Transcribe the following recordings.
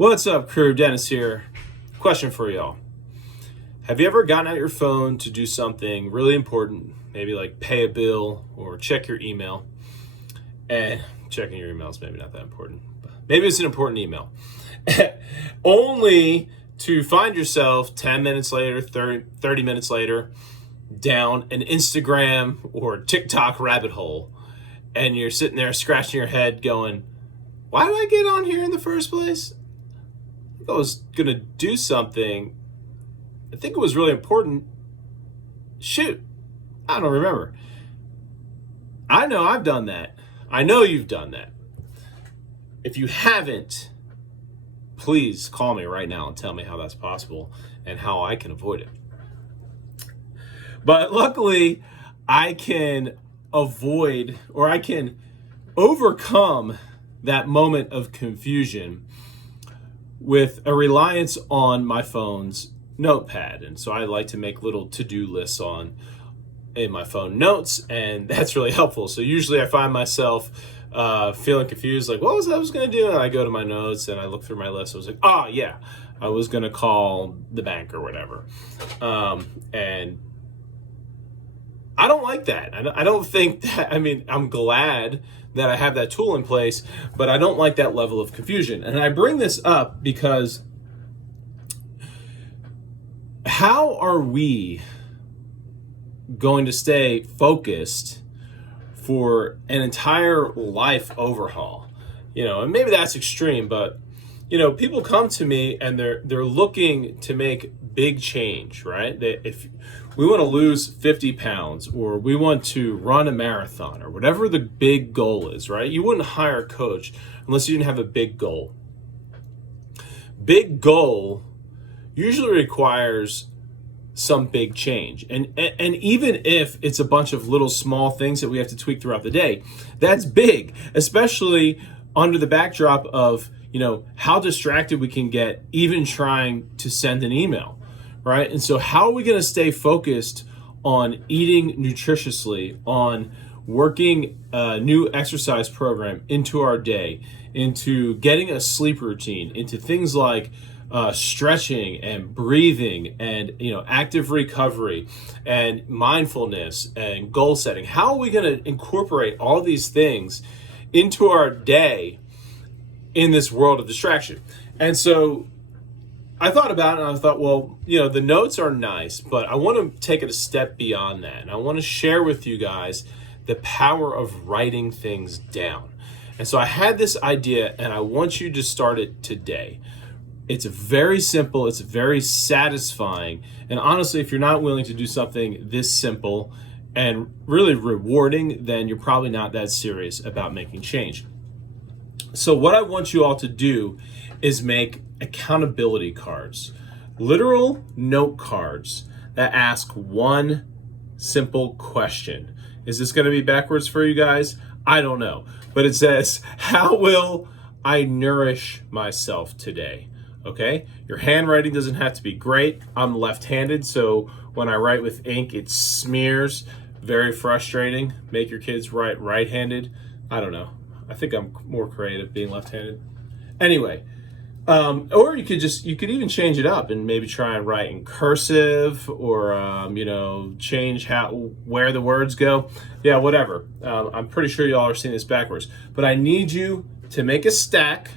What's up, crew? Dennis here. Question for y'all. Have you ever gotten out your phone to do something really important, maybe like pay a bill or check your email? And checking your email is maybe not that important. Maybe it's an important email. Only to find yourself 10 minutes later, 30 minutes later, down an Instagram or TikTok rabbit hole. And you're sitting there scratching your head going, why did I get on here in the first place? I was going to do something. I think it was really important. Shoot, I don't remember. I know I've done that. I know you've done that. If you haven't, please call me right now and tell me how that's possible and how I can avoid it. But luckily, I can avoid, or I can overcome that moment of confusion with a reliance on my phone's notepad. And so I like to make little to-do lists in my phone notes, and that's really helpful. So usually I find myself feeling confused, like what was I going to do? And I go to my notes and I look through my list. I was like, oh yeah, I was going to call the bank or whatever. And I don't like that. I don't think that, I'm glad that I have that tool in place, but I don't like that level of confusion. And I bring this up because how are we going to stay focused for an entire life overhaul? And maybe that's extreme, but people come to me and they're looking to make big change, right? If we want to lose 50 pounds or we want to run a marathon or whatever the big goal is, right? You wouldn't hire a coach unless you didn't have a big goal. Big goal usually requires some big change. And even if it's a bunch of little small things that we have to tweak throughout the day, that's big, especially under the backdrop of, how distracted we can get even trying to send an email, right? And so how are we going to stay focused on eating nutritiously, on working a new exercise program into our day, into getting a sleep routine, into things like stretching and breathing and active recovery and mindfulness and goal setting? How are we going to incorporate all these things into our day in this world of distraction? And so I thought about it and I thought, well, the notes are nice, but I want to take it a step beyond that. And I want to share with you guys the power of writing things down. And so I had this idea and I want you to start it today. It's very simple. It's very satisfying. And honestly, if you're not willing to do something this simple and really rewarding, then you're probably not that serious about making change. So what I want you all to do is make accountability cards, literal note cards that ask one simple question. Is this going to be backwards for you guys? I don't know. But it says, how will I nourish myself today? Okay, your handwriting doesn't have to be great. I'm left-handed, so when I write with ink, it smears. Very frustrating. Make your kids write right-handed. I don't know. I think I'm more creative being left-handed. Anyway, or you could even change it up and maybe try and write in cursive or change where the words go. Yeah, whatever. I'm pretty sure y'all are seeing this backwards, but I need you to make a stack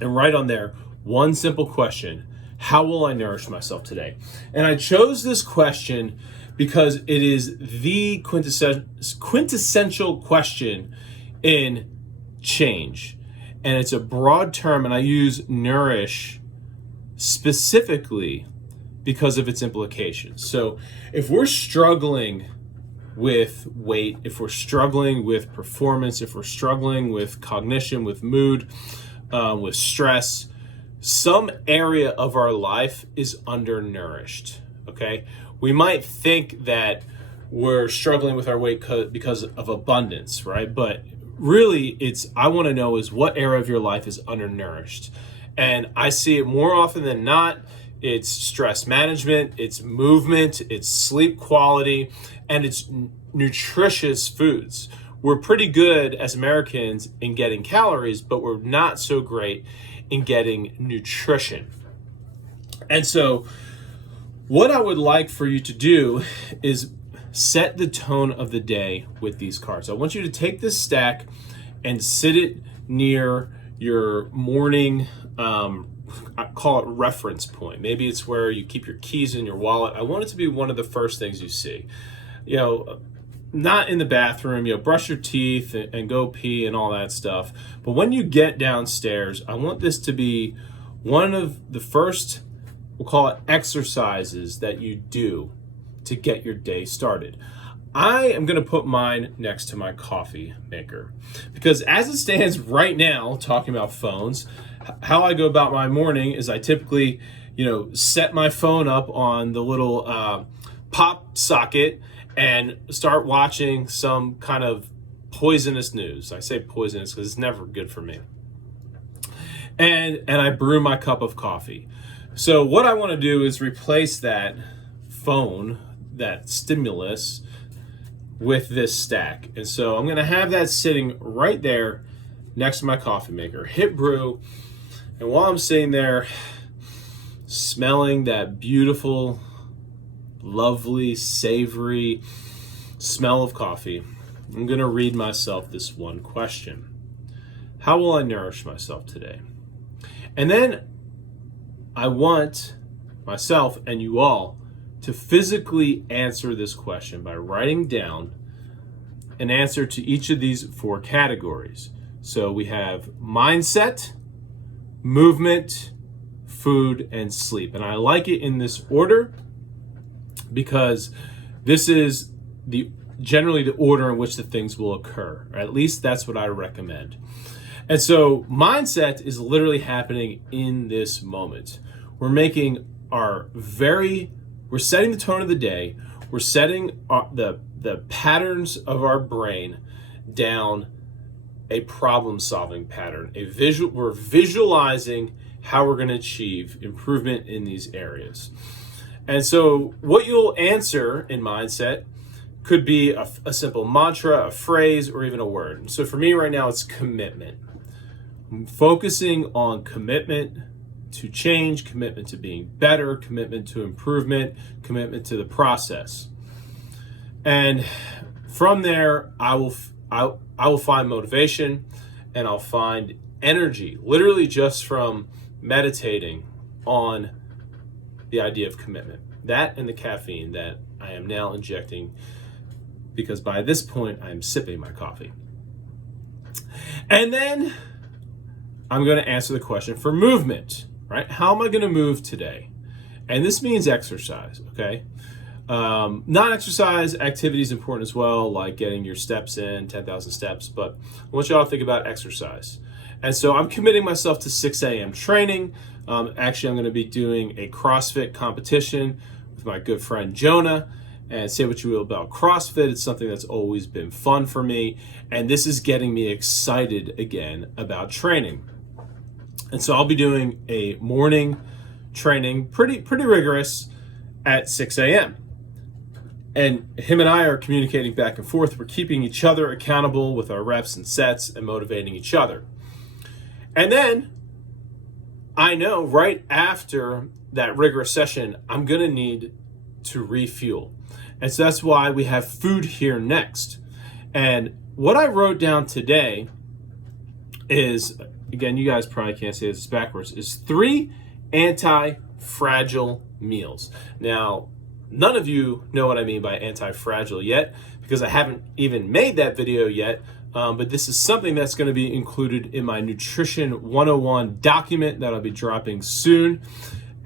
and write on there one simple question: how will I nourish myself today? And I chose this question because it is the quintessential question in change. And it's a broad term, and I use nourish specifically because of its implications. So if we're struggling with weight, if we're struggling with performance, if we're struggling with cognition, with mood, with stress, some area of our life is undernourished, okay? We might think that we're struggling with our weight because of abundance, right? But really, I want to know is what area of your life is undernourished. And I see it more often than not. It's stress management, it's movement, it's sleep quality, and it's nutritious foods. we're pretty good as Americans in getting calories, but we're not so great in getting nutrition. And so what I would like for you to do is set the tone of the day with these cards. I want you to take this stack and sit it near your morning, I call it reference point. Maybe it's where you keep your keys in your wallet. I want it to be one of the first things you see. Not in the bathroom, brush your teeth and go pee and all that stuff. But when you get downstairs, I want this to be one of the first, we'll call it exercises that you do to get your day started. I am going to put mine next to my coffee maker because as it stands right now, talking about phones, how I go about my morning is I typically, set my phone up on the little pop socket and start watching some kind of poisonous news. I say poisonous because it's never good for me. And I brew my cup of coffee. So what I want to do is replace that phone, that stimulus, with this stack. And so I'm going to have that sitting right there next to my coffee maker. Hit brew. And while I'm sitting there smelling that beautiful, lovely, savory smell of coffee, I'm going to read myself this one question. How will I nourish myself today? And then I want myself and you all to physically answer this question by writing down an answer to each of these 4 categories. So we have mindset, movement, food, and sleep. And I like it in this order because this is generally the order in which the things will occur, or at least that's what I recommend. And so mindset is literally happening in this moment. We're setting the tone of the day. We're setting the patterns of our brain down a problem-solving pattern. We're visualizing how we're going to achieve improvement in these areas. And so what you'll answer in mindset could be a simple mantra, a phrase, or even a word. So for me right now, it's commitment. I'm focusing on commitment to change, commitment to being better, commitment to improvement, commitment to the process. And from there, I will find motivation and I'll find energy, literally just from meditating on the idea of commitment. That and the caffeine that I am now injecting, because by this point I am sipping my coffee. And then I'm going to answer the question for movement, right? How am I going to move today? And this means exercise, okay? Non-exercise activity is important as well, like getting your steps in, 10,000 steps, but I want you all to think about exercise. And so I'm committing myself to 6 a.m. training. Actually, I'm going to be doing a CrossFit competition with my good friend Jonah. And say what you will about CrossFit, it's something that's always been fun for me. And this is getting me excited again about training. And so I'll be doing a morning training, pretty rigorous, at 6 a.m. And him and I are communicating back and forth. We're keeping each other accountable with our reps and sets and motivating each other. And then I know right after that rigorous session, I'm going to need to refuel. And so that's why we have food here next. And what I wrote down today is, again, you guys probably can't say this backwards, is 3 anti-fragile meals. Now, none of you know what I mean by anti-fragile yet, because I haven't even made that video yet. But this is something that's going to be included in my Nutrition 101 document that I'll be dropping soon.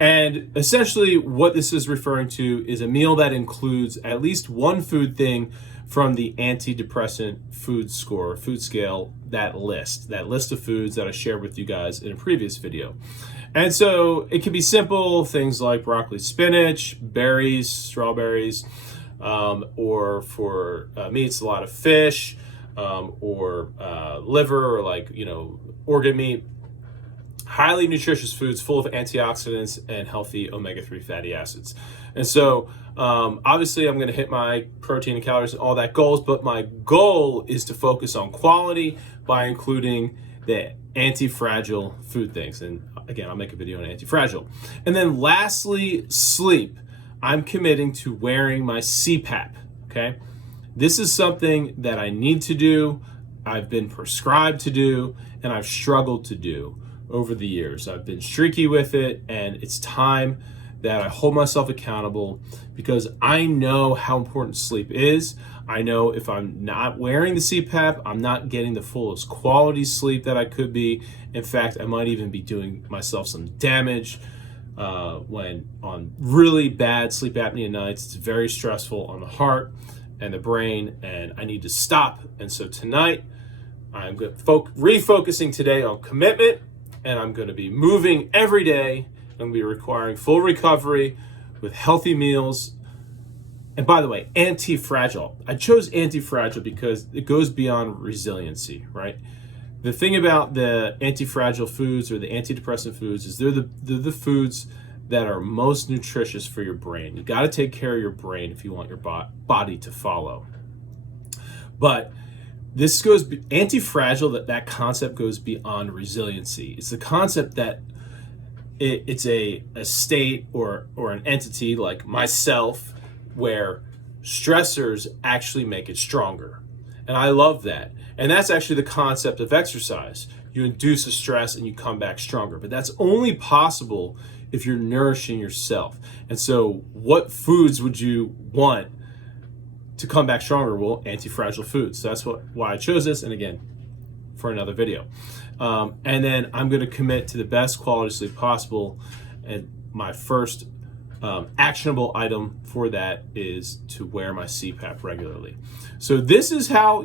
And essentially what this is referring to is a meal that includes at least one food thing from the antidepressant food scale, that list of foods that I shared with you guys in a previous video. And so it can be simple things like broccoli, spinach, berries, strawberries, or for me, it's a lot of fish, or liver, or organ meat. highly nutritious foods full of antioxidants and healthy omega-3 fatty acids. And so obviously I'm going to hit my protein and calories and all that goals, but my goal is to focus on quality by including the anti-fragile food things. And again, I'll make a video on anti-fragile. And then lastly, sleep. I'm committing to wearing my CPAP, okay? This is something that I need to do, I've been prescribed to do, and I've struggled to do over the years. I've been streaky with it, and it's time that I hold myself accountable because I know how important sleep is. I know if I'm not wearing the CPAP, I'm not getting the fullest quality sleep that I could be. In fact, I might even be doing myself some damage when on really bad sleep apnea nights. It's very stressful on the heart and the brain, and I need to stop. And so tonight, I'm refocusing today on commitment, and I'm going to be moving every day. I'm going to be requiring full recovery with healthy meals. And by the way, anti-fragile. I chose anti-fragile because it goes beyond resiliency, right? The thing about the anti-fragile foods or the antidepressant foods is they're the foods that are most nutritious for your brain. You got to take care of your brain if you want your body to follow. But this goes anti-fragile. That concept goes beyond resiliency. It's the concept that it's a state or an entity like myself where stressors actually make it stronger. And I love that. And that's actually the concept of exercise. You induce a stress and you come back stronger. But that's only possible if you're nourishing yourself. And so what foods would you want to come back stronger? Well, anti-fragile foods. So that's why I chose this. And again, for another video. And then I'm going to commit to the best quality sleep possible. And my first actionable item for that is to wear my CPAP regularly. So this is how,